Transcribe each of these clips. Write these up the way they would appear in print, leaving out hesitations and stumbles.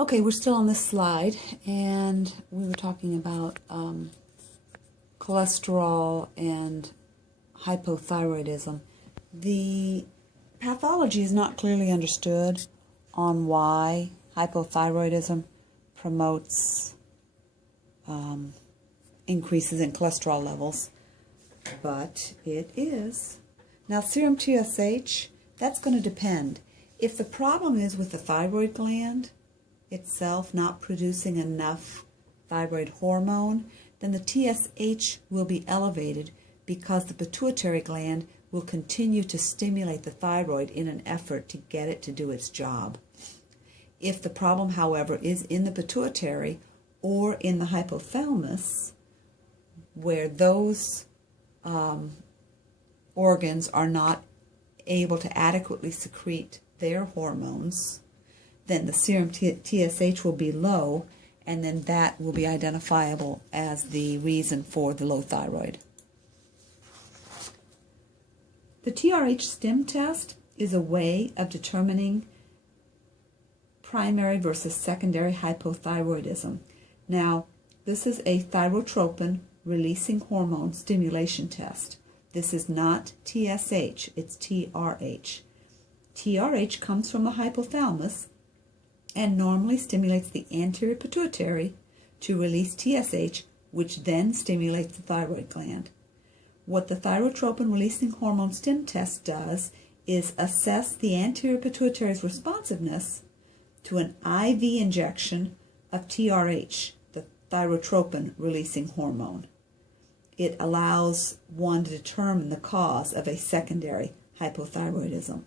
Okay, we're still on this slide, and we were talking about cholesterol and hypothyroidism. The pathology is not clearly understood on why hypothyroidism promotes increases in cholesterol levels, but it is. Now, serum TSH, that's going to depend. If the problem is with the thyroid gland itself not producing enough thyroid hormone, then the TSH will be elevated because the pituitary gland will continue to stimulate the thyroid in an effort to get it to do its job. If the problem, however, is in the pituitary or in the hypothalamus, where those organs are not able to adequately secrete their hormones, then the serum TSH will be low, and then that will be identifiable as the reason for the low thyroid. The TRH stim test is a way of determining primary versus secondary hypothyroidism. Now, this is a thyrotropin releasing hormone stimulation test. This is not TSH, it's TRH. TRH comes from the hypothalamus and normally stimulates the anterior pituitary to release TSH, which then stimulates the thyroid gland. What the thyrotropin releasing hormone stim test does is assess the anterior pituitary's responsiveness to an IV injection of TRH, the thyrotropin releasing hormone. It allows one to determine the cause of a secondary hypothyroidism.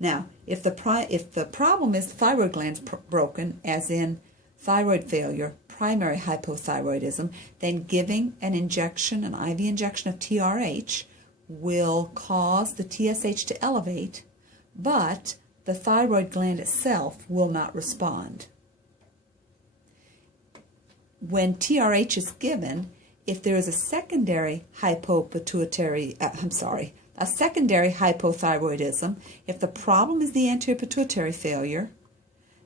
Now, if the problem is the thyroid gland's broken, as in thyroid failure, primary hypothyroidism, then giving an injection, an IV injection of TRH, will cause the TSH to elevate, but the thyroid gland itself will not respond. When TRH is given, if there is a secondary secondary hypothyroidism, if the problem is the anterior pituitary failure,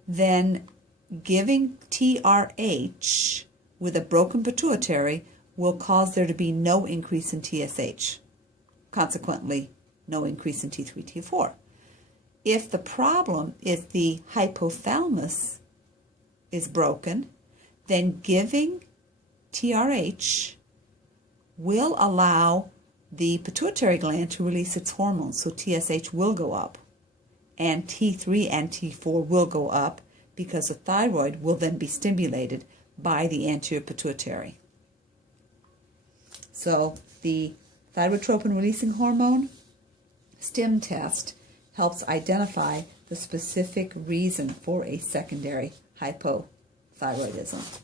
then giving TRH with a broken pituitary will cause there to be no increase in TSH. Consequently, no increase in T3, T4. If the problem is the hypothalamus is broken, then giving TRH will allow the pituitary gland to release its hormones, so TSH will go up, and T3 and T4 will go up because the thyroid will then be stimulated by the anterior pituitary. So the thyrotropin releasing hormone stim test helps identify the specific reason for a secondary hypothyroidism.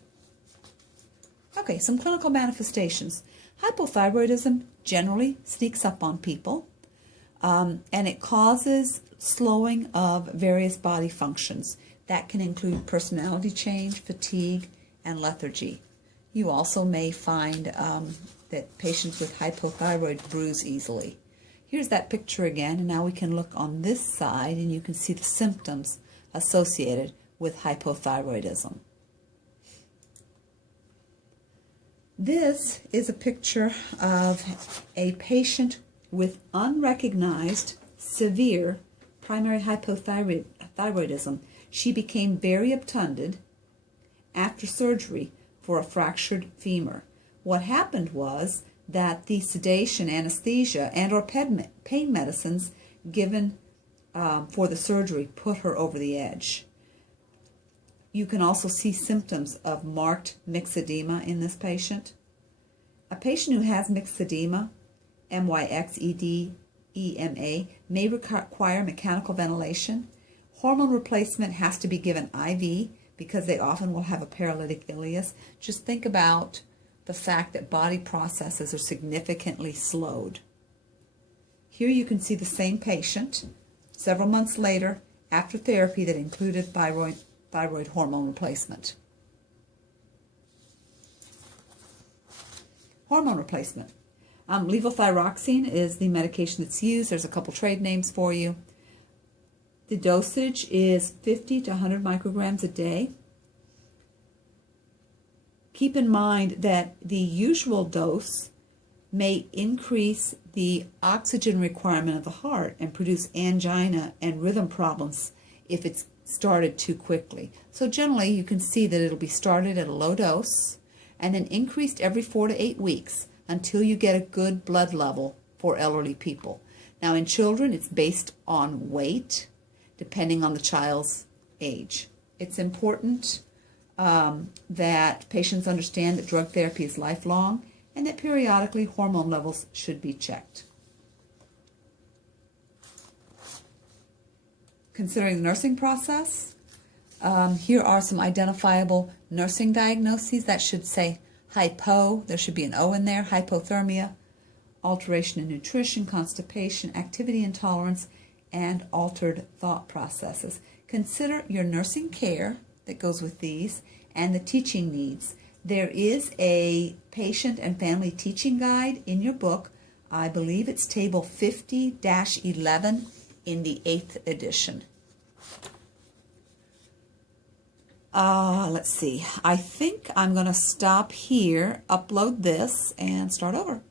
Okay, some clinical manifestations. Hypothyroidism generally sneaks up on people, and it causes slowing of various body functions. That can include personality change, fatigue, and lethargy. You also may find that patients with hypothyroid bruise easily. Here's that picture again, and now we can look on this side, and you can see the symptoms associated with hypothyroidism. This is a picture of a patient with unrecognized severe primary hypothyroidism. She became very obtunded after surgery for a fractured femur. What happened was that the sedation, anesthesia, and or pain medicines given for the surgery put her over the edge. You can also see symptoms of marked myxedema in this patient. A patient who has myxedema, myxedema, may require mechanical ventilation. Hormone replacement has to be given IV because they often will have a paralytic ileus. Just think about the fact that body processes are significantly slowed. Here you can see the same patient several months later after therapy that included thyroid hormone replacement. Hormone replacement. Levothyroxine is the medication that's used. There's a couple trade names for you. The dosage is 50 to 100 micrograms a day. Keep in mind that the usual dose may increase the oxygen requirement of the heart and produce angina and rhythm problems if it's started too quickly. So generally you can see that it'll be started at a low dose and then increased every 4 to 8 weeks until you get a good blood level for elderly people. Now in children it's based on weight depending on the child's age. It's important that patients understand that drug therapy is lifelong and that periodically hormone levels should be checked. Considering the nursing process, here are some identifiable nursing diagnoses that should say hypo, there should be an O in there, hypothermia, alteration in nutrition, constipation, activity intolerance, and altered thought processes. Consider your nursing care that goes with these and the teaching needs. There is a patient and family teaching guide in your book. I believe it's table 50-11 in the 8th edition. Let's see. I think I'm going to stop here, upload this, and start over.